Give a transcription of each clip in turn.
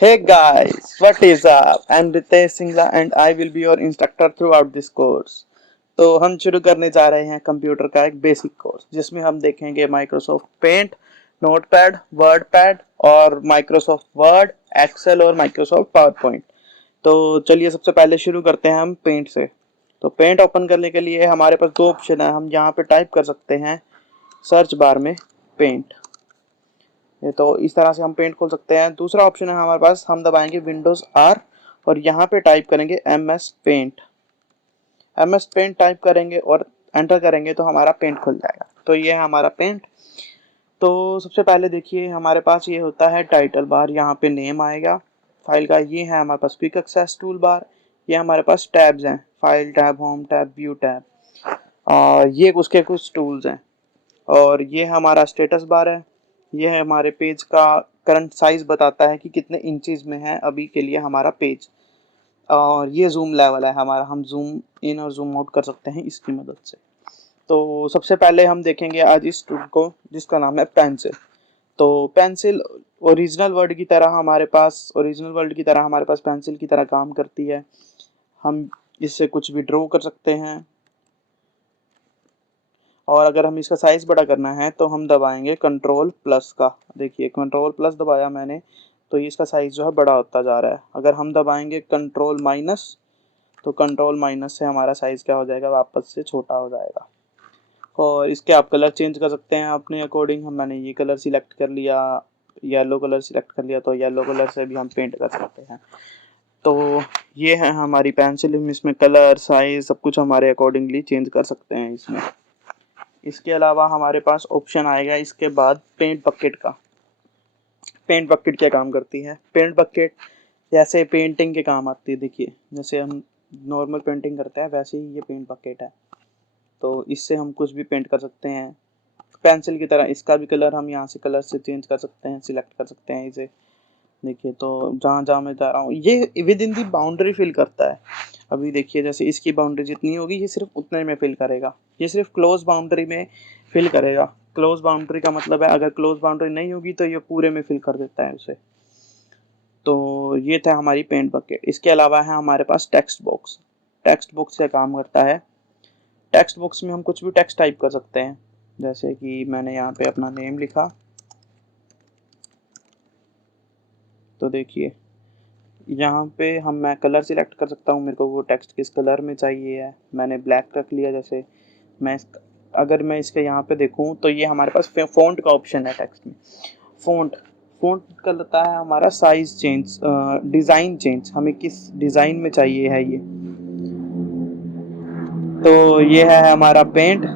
Hey guys, what is up? I'm Ritesh Singla and I will be your instructor throughout this course. तो हम शुरू करने जा रहे हैं कंप्यूटर का एक बेसिक कोर्स जिसमें हम देखेंगे माइक्रोसॉफ्ट पेंट, नोटपैड, वर्डपैड और माइक्रोसॉफ्ट वर्ड, एक्सेल और माइक्रोसॉफ्ट पावर पॉइंट। तो चलिए सबसे पहले शुरू करते हैं हम पेंट से। तो पेंट ओपन करने के लिए हमारे पास दो ऑप्शन है। हम यहाँ पे टाइप कर सकते हैं सर्च बार में पेंट। ये तो इस तरह से हम पेंट खोल सकते हैं। दूसरा ऑप्शन है हमारे पास, हम दबाएंगे विंडोज आर और यहाँ पे टाइप करेंगे M S paint. M S paint type करेंगे और एंटर करेंगे तो हमारा पेंट खुल जाएगा। तो ये है हमारा पेंट। तो सबसे पहले देखिए हमारे पास ये होता है टाइटल बार, यहाँ पे नेम आएगा फाइल का। ये है हमारे पास क्विक एक्सेस टूल बार। ये हमारे पास टैब्स हैं, file tab, home tab, view tab, और ये उसके कुछ टूल्स हैं। और ये हमारा स्टेटस बार है। ये है हमारे पेज का करंट साइज, बताता है कि कितने इंचेस में है अभी के लिए हमारा पेज। और ये जूम लेवल है हमारा, हम जूम इन और जूम आउट कर सकते हैं इसकी मदद से। तो सबसे पहले हम देखेंगे आज इस टूल को जिसका नाम है पेंसिल। तो पेंसिल ओरिजिनल वर्ल्ड की तरह हमारे पास पेंसिल की तरह काम करती है। हम इससे कुछ भी ड्रॉ कर सकते हैं। और अगर हम इसका साइज बड़ा करना है तो हम दबाएंगे कंट्रोल प्लस का। देखिए कंट्रोल प्लस दबाया मैंने तो इसका साइज जो है बड़ा होता जा रहा है। अगर हम दबाएंगे कंट्रोल माइनस तो कंट्रोल माइनस से हमारा साइज क्या हो जाएगा, वापस से छोटा हो जाएगा। और इसके आप कलर चेंज कर सकते हैं अपने अकॉर्डिंग। हम मैंने ये कलर सिलेक्ट कर लिया, येलो कलर सिलेक्ट कर लिया, तो येलो कलर से भी हम पेंट कर सकते हैं। तो ये है हमारी पेंसिल, हम इसमें कलर साइज सब कुछ हमारे अकॉर्डिंगली चेंज कर सकते हैं इसमें। इसके अलावा हमारे पास ऑप्शन आएगा इसके बाद पेंट बकेट का। पेंट बकेट क्या काम करती है? पेंट बकेट जैसे पेंटिंग के काम आती है। देखिए जैसे हम नॉर्मल पेंटिंग करते हैं वैसे ही ये पेंट बकेट है। तो इससे हम कुछ भी पेंट कर सकते हैं पेंसिल की तरह। इसका भी कलर हम यहाँ से कलर से चेंज कर सकते हैं, सिलेक्ट कर सकते हैं इसे। देखिए तो जहाँ जहाँ मैं जा रहा हूँ ये within the boundary fill करता है। अभी देखिए जैसे इसकी बाउंड्री जितनी होगी ये सिर्फ उतने में फिल करेगा। ये सिर्फ क्लोज बाउंड्री में फिल करेगा। क्लोज बाउंड्री का मतलब है अगर क्लोज बाउंड्री नहीं होगी तो ये पूरे में फिल कर देता है उसे। तो ये था हमारी पेंट बकेट। इसके अलावा है हमारे पास टेक्स्ट बॉक्स। टेक्स्ट बॉक्स क्या काम करता है? टेक्स्ट बॉक्स में हम कुछ भी टेक्स्ट टाइप कर सकते हैं। जैसे कि मैंने यहाँ पे अपना नेम लिखा, तो देखिए यहाँ पे मैं कलर सिलेक्ट कर सकता हूँ, मेरे को वो टेक्स्ट किस कलर में चाहिए है। मैंने ब्लैक रख लिया। जैसे मैं अगर मैं इसके यहाँ पे देखूँ तो ये हमारे पास फ़ॉन्ट का ऑप्शन है टेक्स्ट में। फ़ॉन्ट फ़ॉन्ट करता है हमारा साइज चेंज, डिज़ाइन चेंज, हमें किस डिज़ाइन में चाहिए है ये। तो ये है हमारा पेंट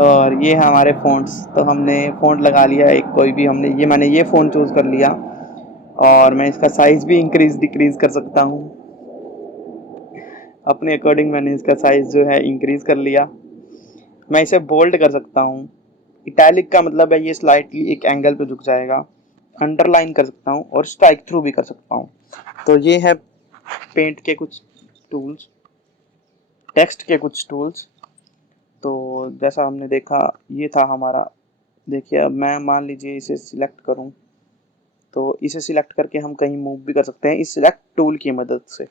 और ये है हमारे फ़ॉन्ट्स। तो हमने फ़ॉन्ट लगा लिया एक कोई भी, मैंने ये फ़ॉन्ट चूज़ कर लिया। और मैं इसका साइज़ भी इंक्रीज़ डिक्रीज़ कर सकता हूँ अपने अकॉर्डिंग। मैंने इसका साइज़ जो है इंक्रीज़ कर लिया। मैं इसे बोल्ड कर सकता हूँ। इटैलिक का मतलब है ये स्लाइटली एक एंगल पे झुक जाएगा। अंडरलाइन कर सकता हूँ और स्ट्राइक थ्रू भी कर सकता हूँ। तो ये है पेंट के कुछ टूल्स, टेक्स्ट के कुछ टूल्स। तो जैसा हमने देखा ये था हमारा। देखिए अब मैं मान लीजिए इसे सिलेक्ट करूँ तो इसे सिलेक्ट करके हम कहीं मूव भी कर सकते हैं इस सिलेक्ट टूल की मदद से।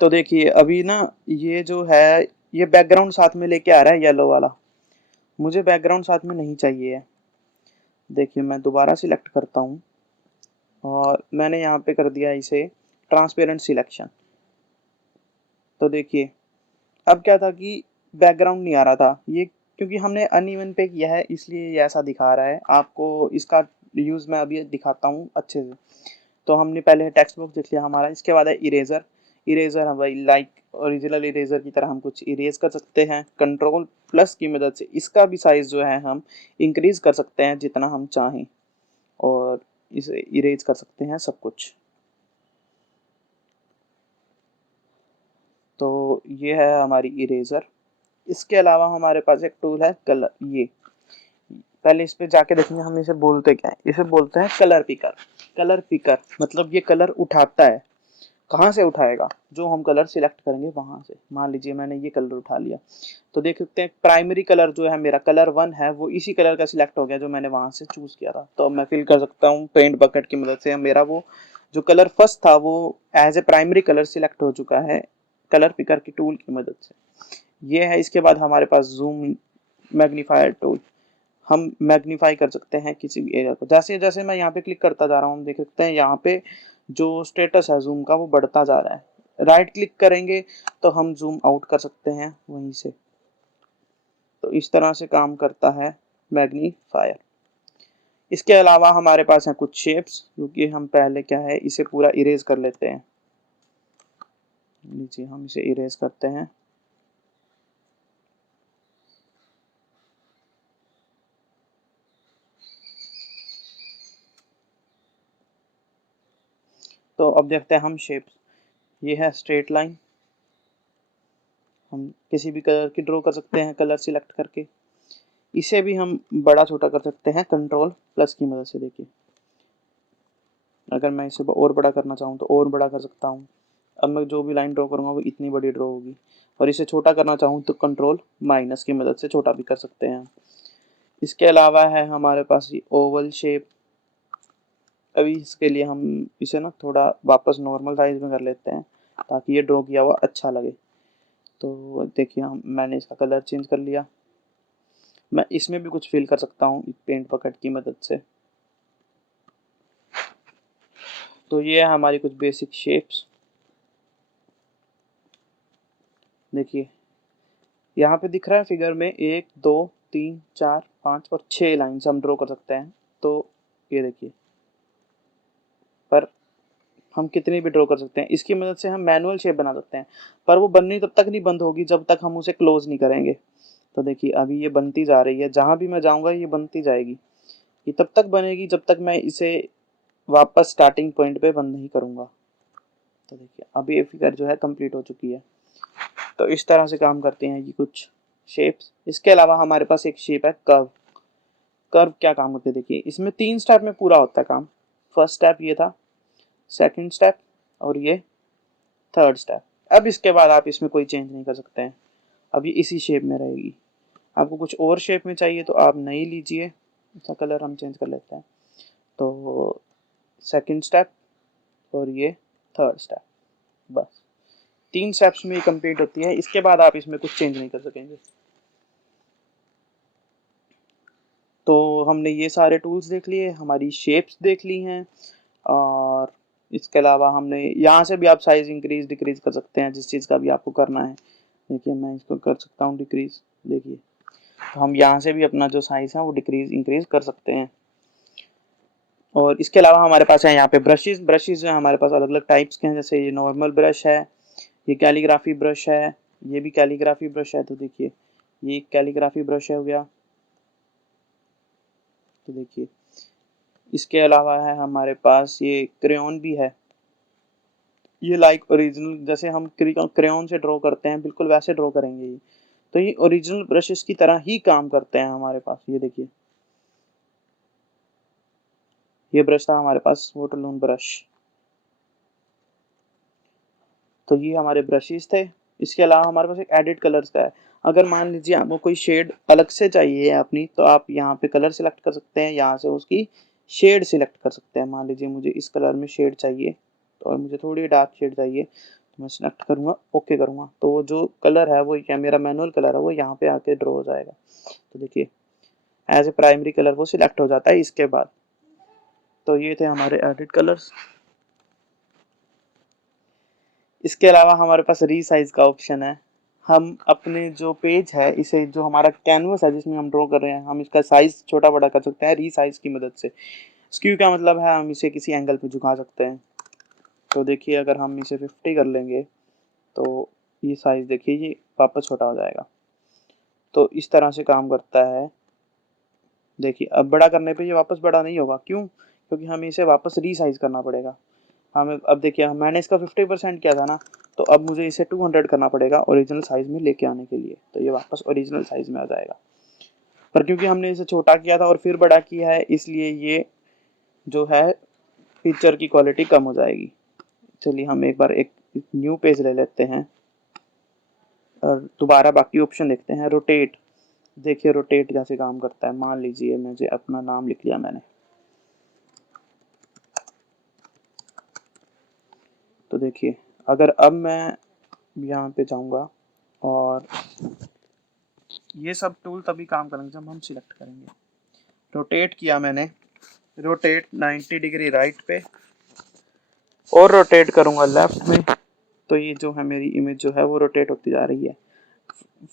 तो देखिए अभी ना ये जो है ये बैकग्राउंड साथ में लेके आ रहा है येलो वाला। मुझे बैकग्राउंड साथ में नहीं चाहिए है। देखिए मैं दोबारा सिलेक्ट करता हूँ और मैंने यहाँ पे कर दिया इसे ट्रांसपेरेंट सिलेक्शन। तो देखिए अब क्या था कि बैकग्राउंड नहीं आ रहा था ये, क्योंकि हमने अनइवन पे किया है इसलिए ये ऐसा दिखा रहा है। आपको इसका यूज़ मैं अभी दिखाता हूँ अच्छे से। तो हमने पहले टेक्स्ट बॉक्स देख लिया हमारा। इसके बाद है इरेजर। इरेजर हम भाई लाइक ओरिजिनल इरेजर की तरह हम कुछ इरेज कर सकते हैं कंट्रोल प्लस की मदद से। इसका भी साइज़ जो है हम इंक्रीज़ कर सकते हैं जितना हम चाहें और इसे इरेज कर सकते हैं सब कुछ। तो ये है हमारी इरेजर। इसके अलावा हमारे पास एक टूल है कलर। ये पहले इस पे जाके देखेंगे हम इसे बोलते क्या है। इसे बोलते हैं कलर पिकर। कलर पिकर मतलब ये कलर उठाता है। कहाँ से उठाएगा, जो हम कलर सिलेक्ट करेंगे वहां से। मान लीजिए मैंने ये कलर उठा लिया, तो देख सकते हैं प्राइमरी कलर जो है मेरा कलर 1 है वो इसी कलर का सिलेक्ट हो गया जो मैंने वहां से चूज किया था। तो अब मैं फिल कर सकता हूँ पेंट बकेट की मदद से। मेरा वो जो कलर फर्स्ट था वो as a primary colour select हो चुका है कलर पिकर की टूल की मदद से। ये है। इसके बाद हमारे पास जूम मैग्नीफायर टूल, हम मैग्नीफाई कर सकते हैं किसी भी एरिया को। जैसे जैसे मैं यहाँ पे क्लिक करता जा रहा हूँ, हम देख सकते हैं यहाँ पे जो स्टेटस है जूम का वो बढ़ता जा रहा है। राइट क्लिक करेंगे तो हम जूम आउट कर सकते हैं वहीं से। तो इस तरह से काम करता है मैग्नीफायर। इसके अलावा हमारे पास हैं कुछ शेप्स, क्योंकि हम पहले क्या है इसे पूरा इरेज कर लेते हैं। नीचे हम इसे इरेज करते हैं। तो अब देखते हैं हम शेप्स। ये है स्ट्रेट लाइन, हम किसी भी कलर की ड्रॉ कर सकते हैं कलर सिलेक्ट करके। इसे भी हम बड़ा छोटा कर सकते हैं कंट्रोल प्लस की मदद से। देखिए अगर मैं इसे और बड़ा करना चाहूँ तो और बड़ा कर सकता हूँ। अब मैं जो भी लाइन ड्रॉ करूँगा वो इतनी बड़ी ड्रॉ होगी। और इसे छोटा करना चाहूँ तो कंट्रोल माइनस की मदद से छोटा भी कर सकते हैं। इसके अलावा है हमारे पास ये ओवल शेप। अभी इसके लिए हम इसे ना थोड़ा वापस नॉर्मल साइज में कर लेते हैं ताकि ये ड्रॉ किया हुआ अच्छा लगे। तो देखिए मैंने इसका कलर चेंज कर लिया। मैं इसमें भी कुछ फिल कर सकता हूँ पेंट बकेट की मदद से। तो ये है हमारी कुछ बेसिक शेप्स। देखिए यहाँ पे दिख रहा है फिगर में 1 2 3 4 5 और 6 लाइन्स हम ड्रॉ कर सकते हैं। तो ये देखिए, पर हम कितनी भी ड्रॉ कर सकते हैं। इसकी मदद से हम मैनुअल शेप बना सकते हैं, पर वो बननी तब तक नहीं बंद होगी जब तक हम उसे क्लोज नहीं करेंगे। तो देखिए अभी ये बनती जा रही है, जहाँ भी मैं जाऊँगा ये बनती जाएगी। ये तब तक बनेगी जब तक मैं इसे वापस स्टार्टिंग पॉइंट पे बंद नहीं करूँगा। तो देखिए अब ये फिगर जो है कंप्लीट हो चुकी है। तो इस तरह से काम करते हैं ये कुछ शेप्स। इसके अलावा हमारे पास एक शेप है कर्व। कर्व क्या काम करते हैं देखिए, इसमें 3 स्टेप में पूरा होता है काम। फर्स्ट स्टेप ये था, सेकंड स्टेप और ये थर्ड स्टेप। अब इसके बाद आप इसमें कोई चेंज नहीं कर सकते हैं, अब ये इसी शेप में रहेगी। आपको कुछ और शेप में चाहिए तो आप नई लीजिए, इसका कलर हम चेंज कर लेते हैं। तो सेकंड स्टेप और ये थर्ड स्टेप, बस 3 स्टेप्स में ये कंप्लीट होती है। इसके बाद आप इसमें कुछ चेंज नहीं कर सकेंगे। तो हमने ये सारे टूल्स देख लिए, हमारी शेप्स देख ली हैं, और इसके अलावा हमने यहाँ से भी आप साइज इंक्रीज डिक्रीज कर सकते हैं जिस चीज़ का भी आपको करना है। देखिए मैं इसको कर सकता हूँ डिक्रीज। देखिए तो हम यहाँ से भी अपना जो साइज है वो डिक्रीज इंक्रीज कर सकते हैं। और इसके अलावा हमारे पास है यहाँ पे ब्रशेज। ब्रशेज जो हमारे पास अलग अलग टाइप्स के हैं, जैसे ये नॉर्मल ब्रश है, ये कैलीग्राफी ब्रश है, ये भी कैलीग्राफी ब्रश है। तो देखिए ये कैलीग्राफी ब्रश है हो गया। तो देखिए इसके अलावा है हमारे पास ये क्रेयॉन भी है। ये लाइक ओरिजिनल, जैसे हम क्रेयॉन से ड्रॉ करते हैं बिल्कुल वैसे ड्रॉ करेंगे ये। तो ये ओरिजिनल ब्रशेस की तरह ही काम करते हैं हमारे पास। ये देखिए ये ब्रश था हमारे पास वाटरलून ब्रश। तो ये हमारे ब्रशेस थे। इसके अलावा हमारे पास एक एडिट कलर्स का है। अगर मान लीजिए आपको कोई शेड अलग से चाहिए अपनी, तो आप यहाँ पे कलर सिलेक्ट कर सकते हैं, यहाँ से उसकी शेड सिलेक्ट कर सकते हैं। मान लीजिए मुझे इस कलर में शेड चाहिए तो, और मुझे थोड़ी डार्क शेड चाहिए, तो मैं सिलेक्ट करूँगा, ओके करूँगा, तो जो कलर है वो क्या मेरा मैनुअल कलर है वो यहाँ पे आके ड्रॉ हो जाएगा। तो देखिए एज ए प्राइमरी कलर वो सिलेक्ट हो जाता है इसके बाद। तो ये थे हमारे एडिट कलर्स। इसके अलावा हमारे पास रीसाइज का ऑप्शन है। हम अपने जो पेज है, इसे जो हमारा कैनवस है जिसमें हम ड्रॉ कर रहे हैं, हम इसका साइज छोटा बड़ा कर सकते हैं रीसाइज की मदद से। स्क्यू का मतलब है हम इसे किसी एंगल पे झुका सकते हैं। तो देखिए अगर हम इसे 50 कर लेंगे तो ये साइज देखिए ये वापस छोटा हो जाएगा। तो इस तरह से काम करता है। देखिए अब बड़ा करने पे ये वापस बड़ा नहीं होगा, क्यों? क्योंकि हमें इसे वापस रीसाइज करना पड़ेगा। हमें अब देखिए मैंने इसका 50% किया था ना, तो अब मुझे इसे 200 करना पड़ेगा ओरिजिनल साइज में लेके आने के लिए। तो ये वापस ओरिजिनल साइज में आ जाएगा। पर क्योंकि हमने इसे छोटा किया था और फिर बड़ा किया है, इसलिए ये जो है पिक्चर की क्वालिटी कम हो जाएगी। चलिए हम एक बार एक न्यू पेज ले लेते हैं और दोबारा बाकी ऑप्शन देखते हैं। रोटेट, देखिए रोटेट कैसे काम करता है। मान लीजिए मुझे अपना नाम लिख लिया मैंने, तो देखिए अगर अब मैं यहाँ पे जाऊँगा और ये सब टूल तभी काम करेंगे जब हम सिलेक्ट करेंगे। रोटेट किया मैंने, रोटेट 90 डिग्री राइट पे और रोटेट करूँगा लेफ्ट में, तो ये जो है मेरी इमेज जो है वो रोटेट होती जा रही है।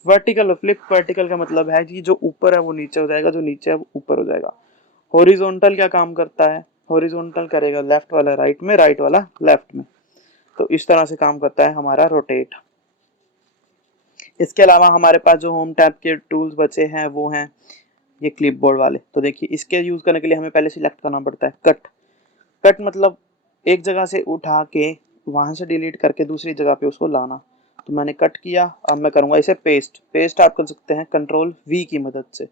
वर्टिकल फ्लिप, वर्टिकल का मतलब है कि जो ऊपर है वो नीचे हो जाएगा, जो नीचे है वो ऊपर हो जाएगा। हॉरिजॉन्टल क्या काम करता है, हॉरिजॉन्टल करेगा लेफ्ट वाला राइट में, राइट वाला लेफ्ट में। तो इस तरह से काम करता है हमारा रोटेट। इसके अलावा हमारे पास जो होम टैब के टूल्स बचे हैं वो हैं ये क्लिपबोर्ड वाले। तो देखिए इसके यूज करने के लिए हमें पहले सिलेक्ट करना पड़ता है कट। कट मतलब एक जगह से उठा के वहां से डिलीट करके दूसरी जगह पे उसको लाना। तो मैंने कट किया, अब मैं करूंगा इसे पेस्ट। पेस्ट आप कर सकते हैं कंट्रोल वी की मदद से,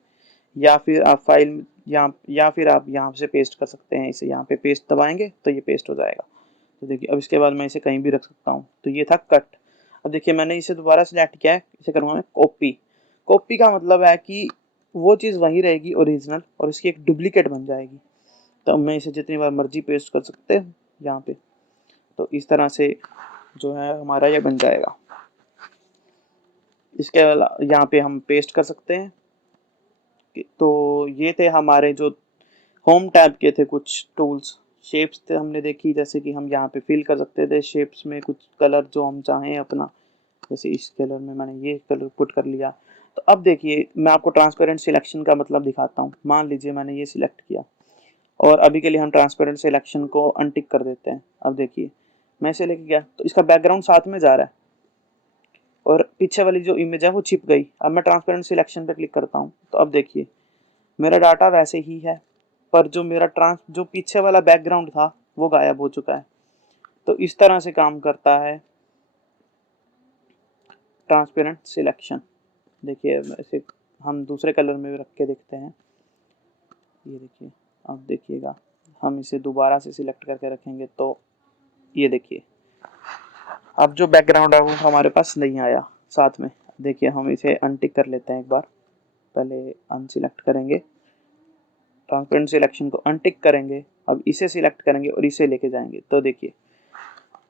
या फिर आप फाइल या फिर आप यहाँ से पेस्ट कर सकते हैं। इसे यहाँ पे पेस्ट दबाएंगे तो ये पेस्ट हो जाएगा। तो देखिए अब इसके बाद मैं इसे कहीं भी रख सकता हूँ। तो ये था कट। अब देखिए मैंने इसे दोबारा सिलेक्ट किया है, इसे करूँगा मैं कॉपी। कॉपी का मतलब है कि वो चीज़ वही रहेगी ओरिजिनल और इसकी एक डुप्लीकेट बन जाएगी। तो मैं इसे जितनी बार मर्जी पेस्ट कर सकते हैं यहाँ पे। तो इस तरह से जो है हमारा ये बन जाएगा। इसके अलावा यहाँ पे हम पेस्ट कर सकते हैं। तो ये थे हमारे जो होम टैब के थे कुछ टूल्स। शेप्स थे हमने देखी, जैसे कि हम यहाँ पे फिल कर सकते थे शेप्स में कुछ कलर जो हम चाहें अपना। जैसे इस कलर में मैंने ये कलर पुट कर लिया। तो अब देखिए मैं आपको ट्रांसपेरेंट सिलेक्शन का मतलब दिखाता हूँ। मान लीजिए मैंने ये सिलेक्ट किया और अभी के लिए हम ट्रांसपेरेंट सिलेक्शन को अनटिक कर देते हैं। अब देखिए मैं इसे लेके गया तो इसका बैकग्राउंड साथ में जा रहा है और पीछे वाली जो इमेज है वो छिप गई। अब मैं ट्रांसपेरेंट सिलेक्शन पे क्लिक करता हूँ तो अब देखिए मेरा डाटा वैसे ही है, पर जो मेरा जो पीछे वाला बैकग्राउंड था वो गायब हो चुका है। तो इस तरह से काम करता है ट्रांसपेरेंट सिलेक्शन। देखिए इसे हम दूसरे कलर में रख के देखते हैं। ये देखिए, अब देखिएगा हम इसे दोबारा से सिलेक्ट करके रखेंगे तो ये देखिए अब जो बैकग्राउंड है वो हमारे पास नहीं आया साथ में। देखिए हम इसे अनटिक कर लेते हैं एक बार। पहले अनसिलेक्ट करेंगे, ट्रांसपेरेंट सिलेक्शन को अनटिक करेंगे, अब इसे सिलेक्ट करेंगे और इसे लेके जाएंगे। तो देखिए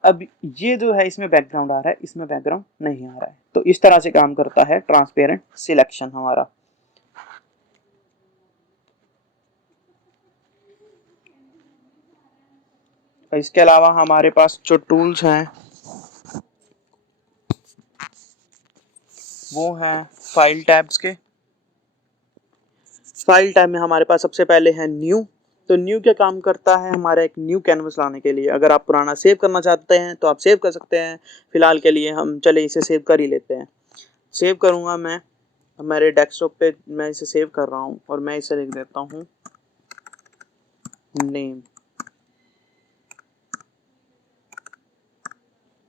अब ये जो है इसमें बैकग्राउंड आ रहा है, इसमें बैकग्राउंड नहीं आ रहा है। तो इस तरह से काम करता है ट्रांसपेरेंट सिलेक्शन हमारा। इसके अलावा हमारे पास जो टूल्स हैं वो हैं फाइल टैब्स के। फाइल टैब में हमारे पास सबसे पहले है न्यू। तो न्यू क्या काम करता है, हमारा एक न्यू कैनवस लाने के लिए। अगर आप पुराना सेव करना चाहते हैं तो आप सेव कर सकते हैं। फिलहाल के लिए हम चले इसे सेव कर ही लेते हैं। सेव करूँगा मैं मेरे डेस्कटॉप पे, मैं इसे सेव कर रहा हूँ और मैं इसे लिख देता हूँ नेम।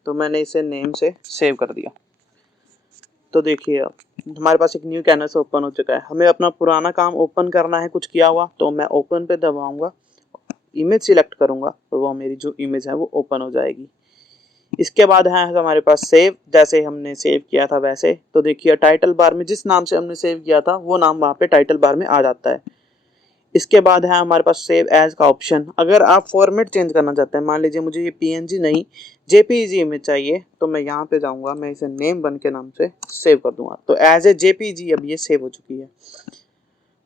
तो मैंने इसे नेम से सेव कर दिया। तो देखिए अब हमारे पास एक न्यू कैनवस ओपन हो चुका है। हमें अपना पुराना काम ओपन करना है कुछ किया हुआ, तो मैं ओपन पे दबाऊंगा, इमेज सिलेक्ट करूंगा और वो मेरी जो इमेज है वो ओपन हो जाएगी। इसके बाद है हमारे पास सेव, जैसे हमने सेव किया था वैसे। तो देखिए टाइटल बार में जिस नाम से हमने सेव किया था वो नाम वहाँ पे टाइटल बार में आ जाता है। इसके बाद है हमारे पास सेव एज का ऑप्शन। अगर आप फॉर्मेट चेंज करना चाहते हैं, मान लीजिए मुझे ये पीएनजी नहीं जेपीजी इमेज चाहिए, तो मैं यहाँ पे जाऊँगा, मैं इसे नेम बन के नाम से सेव कर दूंगा। तो एज ए जेपीजी अब ये सेव हो चुकी है।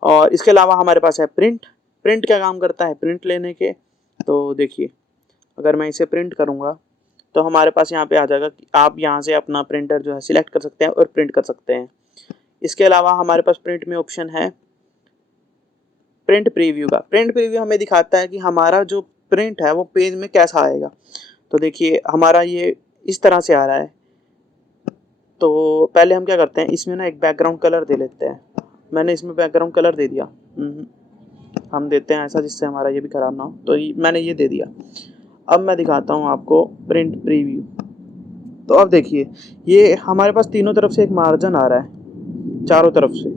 और इसके अलावा हमारे पास है प्रिंट। प्रिंट क्या काम करता है प्रिंट लेने के, तो देखिए अगर मैं इसे प्रिंट करूँगा तो हमारे पास यहाँ पे आ जाएगा कि आप यहाँ से अपना प्रिंटर जो है सिलेक्ट कर सकते हैं और प्रिंट कर सकते हैं। इसके अलावा हमारे पास प्रिंट में ऑप्शन है प्रिंट प्रीव्यू का। प्रिंट प्रीव्यू हमें दिखाता है कि हमारा जो प्रिंट है वो पेज में कैसा आएगा। तो देखिए हमारा ये इस तरह से आ रहा है। तो पहले हम क्या करते हैं, इसमें ना एक बैकग्राउंड कलर दे लेते हैं। मैंने इसमें बैकग्राउंड कलर दे दिया। हम देते हैं ऐसा जिससे हमारा ये भी ख़राब ना हो। तो मैंने ये दे दिया। अब मैं दिखाता हूँ आपको प्रिंट प्रीव्यू। तो अब देखिए ये हमारे पास तीनों तरफ से एक मार्जिन आ रहा है, चारों तरफ से।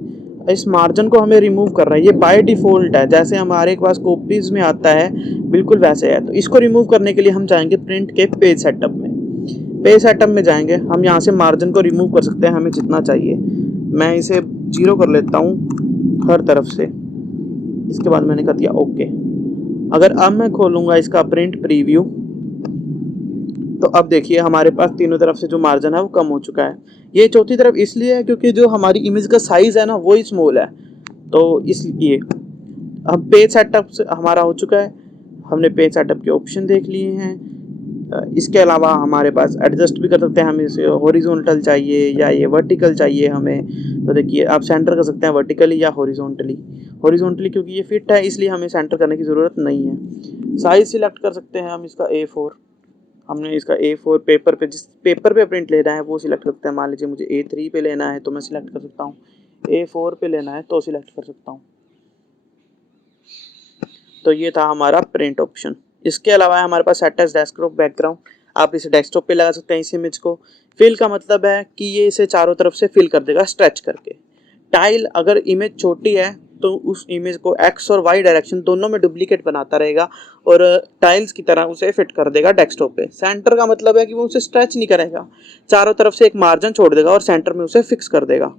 इस मार्जिन को हमें रिमूव करना है। ये बाय डिफ़ॉल्ट है, जैसे हमारे पास कॉपीज़ में आता है बिल्कुल वैसे है। तो इसको रिमूव करने के लिए हम जाएंगे प्रिंट के पेज सेटअप में। पेज सेटअप में जाएंगे, हम यहाँ से मार्जिन को रिमूव कर सकते हैं हमें जितना चाहिए। मैं इसे 0 कर लेता हूँ हर तरफ से। इसके बाद मैंने कर दिया ओके। अगर अब मैं खोलूँगा इसका प्रिंट प्रीव्यू, तो अब देखिए हमारे पास तीनों तरफ से जो मार्जिन है वो कम हो चुका है। ये चौथी तरफ इसलिए है क्योंकि जो हमारी इमेज का साइज़ है ना वो ही स्मॉल है, तो इसलिए। अब पेज सेटअप से हमारा हो चुका है, हमने पेज सेटअप के ऑप्शन देख लिए हैं। इसके अलावा हमारे पास एडजस्ट भी कर सकते हैं, हमें इसे हॉरिजॉन्टल चाहिए या ये वर्टिकल चाहिए हमें। तो देखिए आप सेंटर कर सकते हैं वर्टिकली या हॉरिजॉन्टली। हॉरिजॉन्टली क्योंकि ये फिट है इसलिए हमें सेंटर करने की ज़रूरत नहीं है। साइज़ सिलेक्ट कर सकते हैं हम इसका A4। हमने इसका A4 पेपर पे, जिस पेपर पे प्रिंट लेना है वो सिलेक्ट कर सकते हैं। मान लीजिए मुझे A3 पे लेना है तो मैं सिलेक्ट कर सकता हूँ, A4 पे लेना है तो सिलेक्ट कर सकता हूँ। तो ये था हमारा प्रिंट ऑप्शन। इसके अलावा हमारे पास सेट एज डेस्कटॉप बैकग्राउंड, आप इसे डेस्कटॉप पे लगा सकते हैं इस इमेज को। फिल का मतलब है कि ये इसे चारों तरफ से फिल कर देगा स्ट्रेच करके। टाइल, अगर इमेज छोटी है तो उस इमेज को एक्स और वाई डायरेक्शन दोनों में डुप्लीकेट बनाता रहेगा और टाइल्स की तरह उसे फिट कर देगा डेस्कटॉप पे। सेंटर का मतलब है कि वो उसे स्ट्रेच नहीं करेगा, चारों तरफ से एक मार्जिन छोड़ देगा और सेंटर में उसे फिक्स कर देगा।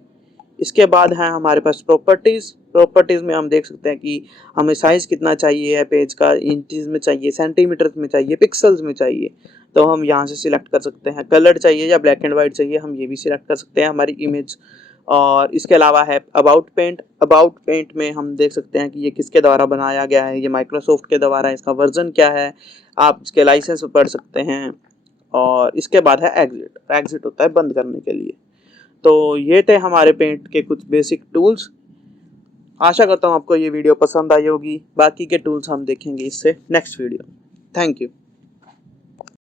इसके बाद है हमारे पास प्रॉपर्टीज़। प्रॉपर्टीज़ में हम देख सकते हैं कि हमें साइज़ कितना चाहिए है पेज का, इंचज़ में चाहिए, सेंटीमीटर्स में चाहिए, पिक्सल्स में चाहिए, तो हम यहाँ से सिलेक्ट कर सकते हैं। कलर चाहिए या ब्लैक एंड वाइट चाहिए, हम ये भी सिलेक्ट कर सकते हैं हमारी इमेज। और इसके अलावा है अबाउट पेंट। अबाउट पेंट में हम देख सकते हैं कि ये किसके द्वारा बनाया गया है, ये माइक्रोसॉफ्ट के द्वारा, इसका वर्जन क्या है, आप इसके लाइसेंस पढ़ सकते हैं। और इसके बाद है एग्जिट। एग्जिट होता है बंद करने के लिए। तो ये थे हमारे पेंट के कुछ बेसिक टूल्स। आशा करता हूँ आपको ये वीडियो पसंद आई होगी। बाकी के टूल्स हम देखेंगे इससे नेक्स्ट वीडियो। Thank you.